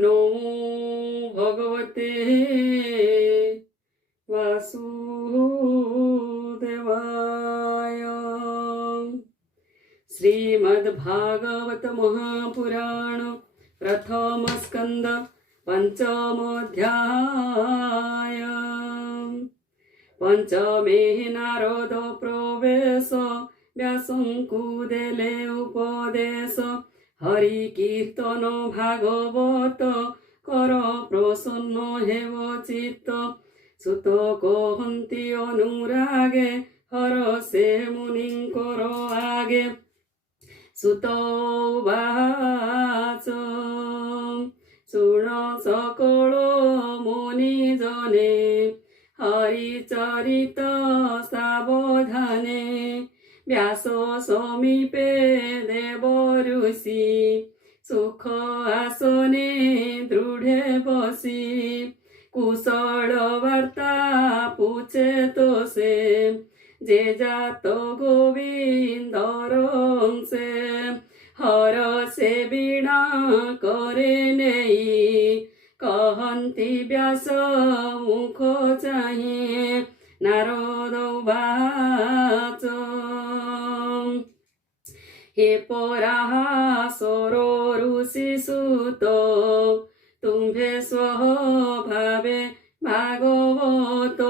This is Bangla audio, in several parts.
नमो भगवते वासुदेवाय। श्रीमद्भागवत महापुराण प्रथम स्कंद पंचमोऽध्याय। पंचमे नारद प्रवेश व्यासंकुदेले उपदेश। हरि कीर्तन भागवत कर प्रसन्न हेव चित्त। सुत कहन्ति अनुरागे हरसे मुनिंकर आगे। सुत उवाच शुण सकल मुनिजने हरिचरित सावधाने। व्यास समीपे देव ऋषि सुख आसने दृढ़े बसी। कुशल वार्ता पूछे तो से जे जात गोविंदर से। हर से बीणा करे नेई कहन्ति व्यास मुख चाहिए। नारद उवाच हे पराशर ऋषि सुत तुम्भे स्वभावे भागवत।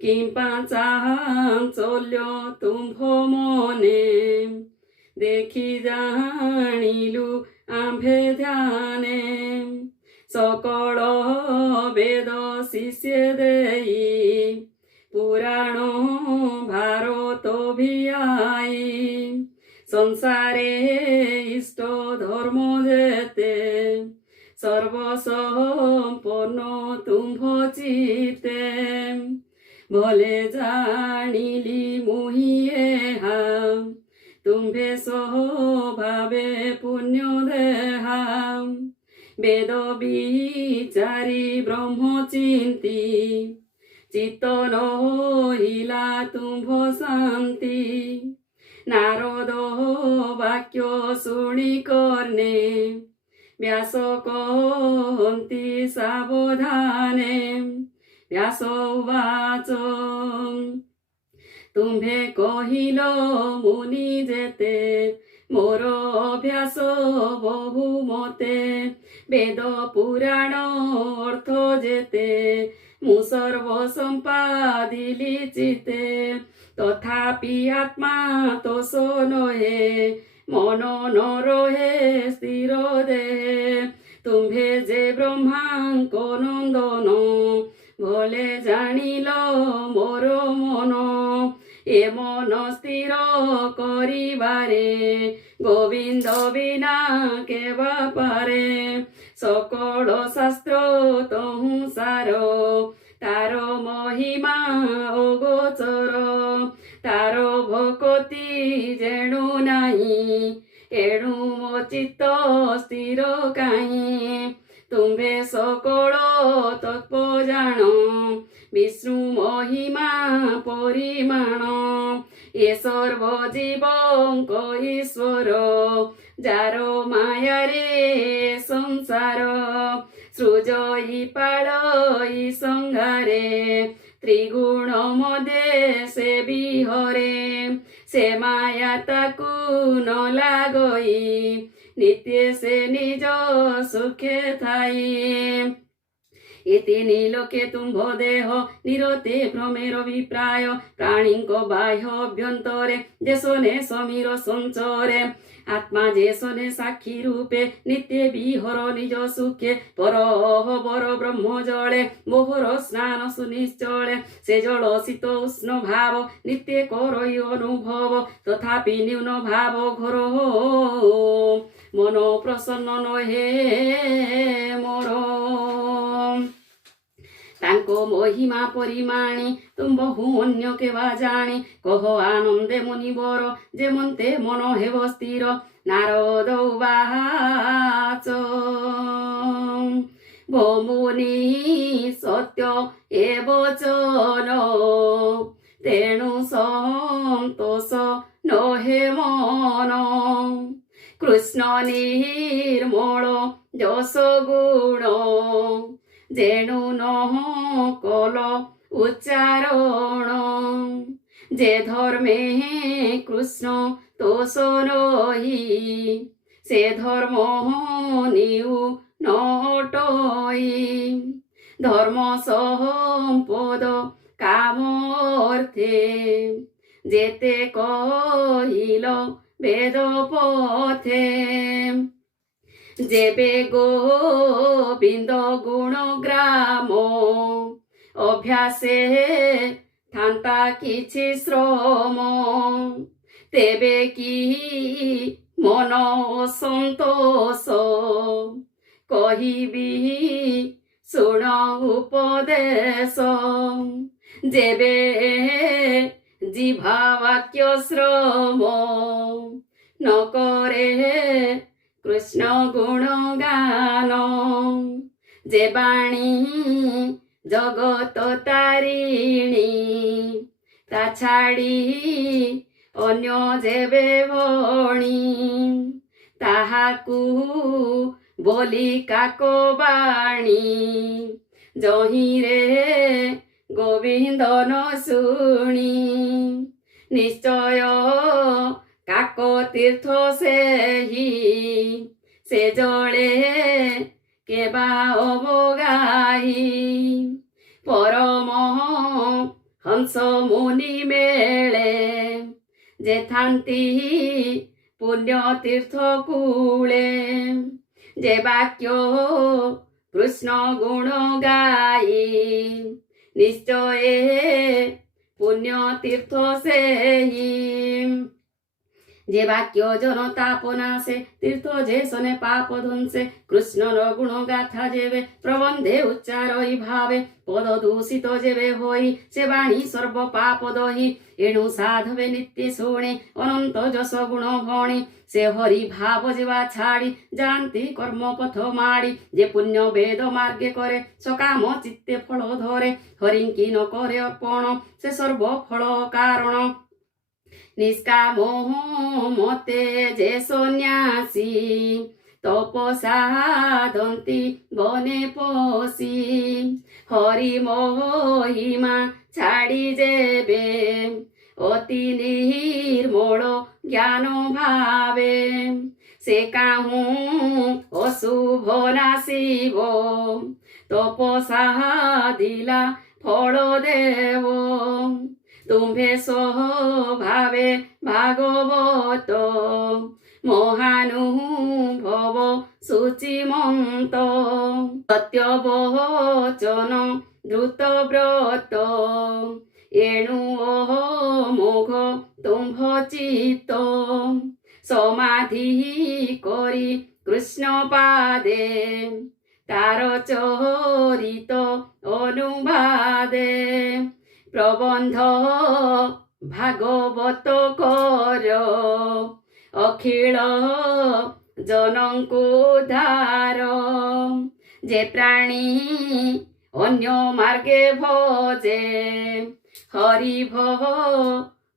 किं पांचाञ्चल्य तुम्भ मने देखि जानिलु आम्भे ध्याने। सकल वेद शिष्य देई पुराण भारत भियाई। संसारे इष्ट धर्म जेते सर्वसम्पन्न तुम्भ चिते। भले जानिली मुहि एहा तुम्भे स्वभावे पुण्य देहा। वेद विचारी ब्रह्म चिंती चित्त नहिला तुम्भ शांति। नारद वाक्य शुणी कर्णे व्यास कहन्ति सावधाने। व्यास उवाच तुम्भे कहिल मुनि जेते मोर अभ्यास बहुमते। वेद पुराण अर्थ जेते मु सर्व संपादिली चिते। तथापि आत्मा तोष नहे मन न रहे स्थिर देहे। तुम्भे जे ब्रह्मांक नंदन भले जानिल मोर मन। ए मन स्थिर करिबारे गोविंद बिना केवा पारे। सकल शास्त्र तहु सार तार महिमा अगोचर। तार भक्ति जेणु नाही एणु मो चित्त स्थिर काहीं। तुम्भे सकल तत्व जाण विष्णु महिमा परिमाण। ए सर्व जीवंक ईश्वर जार मायारे संसार। सृजई पालई संहारे त्रिगुण मदे से बिहरे। से माया ताकू न लागई नित्य से निज सुखे थाई। इति नीलोके तुम्भ देह निरते भ्रमेर विप्राय। प्राणीक बाह्य अभ्यंतरे देशने समीर संचरे। आत्मा जेसने साक्षी रूपे नित्य विहर निज सुखे। पर बर ब्रह्म जले मोहर स्नान सुनिश्चले। से जल शीत उष्ण भाव नित्य करई अनुभव। तथापि न्यून भाव घोर मन प्रसन्न नहे मोर। तांको महिमा परिमाणी तुम बहु अन्य केवा जानी। कह आनंदे मुनिवर जे मन्ते मन हेव स्थिर। नारद उवाच भो मुनि सत्य ए वचन। तेणु संतोष नहे मन। कृष्ण निर्मल যশ গুণ যেণু নহ কল উচ্চারণ যে ধর্মে কৃষ্ণ তোষ নহি সে ধর্ম নিউ নটই ধর্ম সম্পদ কাম অর্থে যেতে কহিল বেদ পথে যেবে গোবিন্দ গুণ গ্রাম অভ্যাসে থান্তা কিছু শ্রম তেবে কি মন সন্তোষ কহিবি শুণ উপদেশ যেবে জিভা বাক্য শ্রম নকরে কৃষ্ণ গুণ গান যে বাণী জগত তারিণী তা ছাড়ি অন্য যেবে ভণী তাহাকু বলি কাক বাণী জহিরে গোবিন্দ ন শুনি নিশ্চয় কাক তীর্থ সেহি সে জলে কেবা অবগাহি পরম হংস মুনি মেলে যে থান্তি পুণ্য তীর্থ কূলে যে বাক্য কৃষ্ণ গুণ গাই নিশ্চয়ে পুণ্য তীর্থ সেহি যে বাক্য জনতাপনাসে তীর্থ যে শোনে পাপ ধ্বংসে কৃষ্ণর গুণ গাথা যেবে প্রবন্ধে উচ্চারই ভাবে পদ দূষিত যেবে হই সে বাণী সর্ব পাপ দহি এণু সাধবে নিত্য শুনে অনন্ত যশ গুণ ভণি সে হরি ভাব যেবা ছাড়ি জানতি কর্ম পথ মাড়ি যে পুণ্য বেদ মার্গে করে সকাম চিত্তে ফল ধরে হরিঙ্কি ন করে অর্পণ সে সর্ব ফল কারণ নিষ্কাম মতে যে সন্ন্যাসী তপসাধন্তি বনে পশি হরি মহিমা ছাড়ি যেবে অতি নির্মল জ্ঞান ভাবে সে কাহু অশুভ নাশিব তপসা দিলা ফল দেব তুম্ভে স্বভাবে ভাগবত মহানুভব শুচিমন্ত সত্যবচন দ্রুত ব্রত এণু মোঘ তুম্ভ চিত্ত সমাধি করি কৃষ্ণ পাদে তার চরিত অনুবাদে প্রবন্ধ ভাগবত কর অখিল জনଙ୍କୁ ধার যে প্রাণী অন্য মার্গে ভজে হরি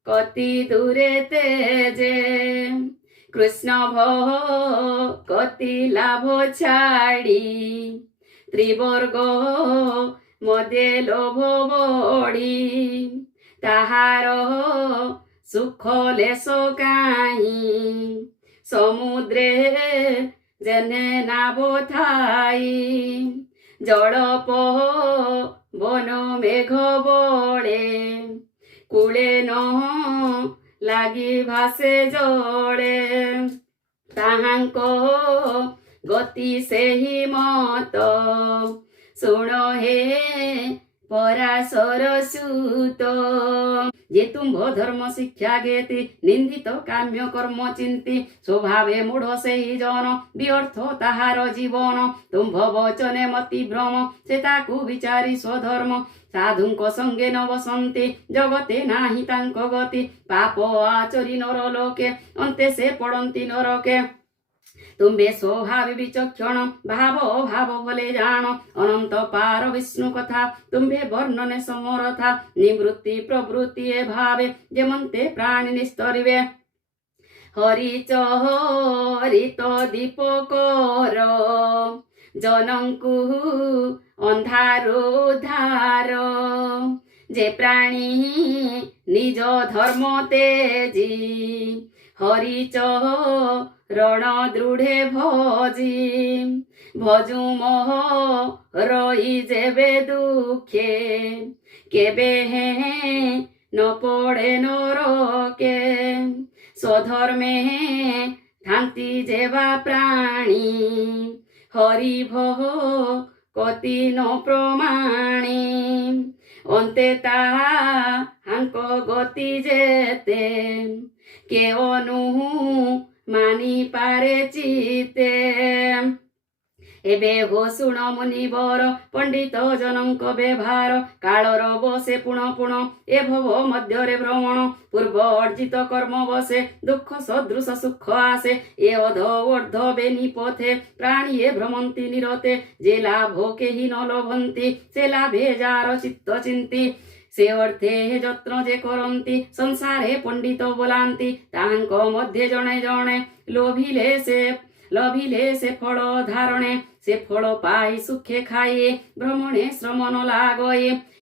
কতি দূরে তেজে কৃষ্ণ কতি লাভ ছাড়ি ত্রিবর্গ মধ্যে লোভ বড়ি তাহার সুখ লেশ কাহি সমুদ্রে যেনে নাব থাই জড়প বন মেঘ বড়ে কূলে ন লাগি ভাসে জলে তাহাঙ্ক গতি ସେହି মত শুণ হে পরাশর সুত যে তুম্ভ ধর্ম শিক্ষা জ্ঞেতি নিন্দিত কাম্য কর্ম চিন্তি স্বভাবে মূঢ় সেই জন ব্যর্থ তাহার জীবন তুম্ভ বচনে মতি ভ্রম সে তাকু বিচারি স্বধর্ম সাধুଙ୍କ সঙ্গে ন বসন্তি জগতে ନାହିଁ ତାଙ୍କ ଗତି ପାପ ଆଚରି ନର ଲୋକେ ଅନ୍ତେ ସେ ପଡ଼ନ୍ତି ନରକେ ତୁମ୍ଭେ ସ୍ୱଭାବେ ବିଚକ୍ଷଣ ଭାବ ଭାବ ଭଲେ ଜାଣ ଅନନ୍ତ ପାର ବିଷ୍ଣୁ କଥା ତୁମ୍ଭେ ବର୍ଣ୍ଣନେ ସମରଥା ନିବୃତ୍ତି ପ୍ରବୃତ୍ତି ଏ ଭାବେ ଯେମନ୍ତେ ପ୍ରାଣୀ ନିସ୍ତରିବେ ହରିଚରିତ ଦୀପକର ଜନଙ୍କୁ ଅନ୍ଧାରୁ ଧାର ଯେ ପ୍ରାଣୀ ନିଜ ଧର୍ମ ତେଜି ହରିଚରଣ ଦୃଢ଼େ ଭଜି ଭଜୁ ମୋହ ରହି ଯେବେ ଦୁଃଖେ କେବେ ন পড়ে নরকে স্বধর্মে থান্তি যেবা প্রাণী হরিভ কতি ন প্রমাণী অন্তে তাহা হাঙ্ক গতি যেতে কেউ নুহু মানি পারে চিতে ଏବେ ହୋ ଶୁଣ ମୁନିବର ପଣ୍ଡିତ ଜନଙ୍କ ବ୍ୟବହାର କାଳର ବସେ ପୁଣ ପୁଣ ଏ ଭବ ମଧ୍ୟରେ ଭ୍ରମଣ ପୂର୍ବ ଅର୍ଜିତ କର୍ମ ବସେ ଦୁଃଖ ସଦୃଶ ସୁଖ ଆସେ ଏ ଅଧ ଊର୍ଦ୍ଧ ବେନି ପଥେ ପ୍ରାଣୀଏ ଭ୍ରମନ୍ତି ନିରତେ ଯେ ଲାଭ କେହି ନ ଲଭନ୍ତି ସେ ଲାଭେ ଯାର ଚିତ୍ତ ଚିନ୍ତି ସେ ଅର୍ଥେ ଯତ୍ନ ଯେ କରନ୍ତି ସଂସାରେ ପଣ୍ଡିତ ବୋଲାନ୍ତି ତାହାଙ୍କ ମଧ୍ୟରେ ଜଣେ ଜଣେ ଲଭିଲେ ସେ ଫଳ ଧାରଣେ ସେ ଫଳ ପାଇ ସୁଖେ ଖାଏ ଭ୍ରମଣେ ଶ୍ରମ ନ ଲାଗଏ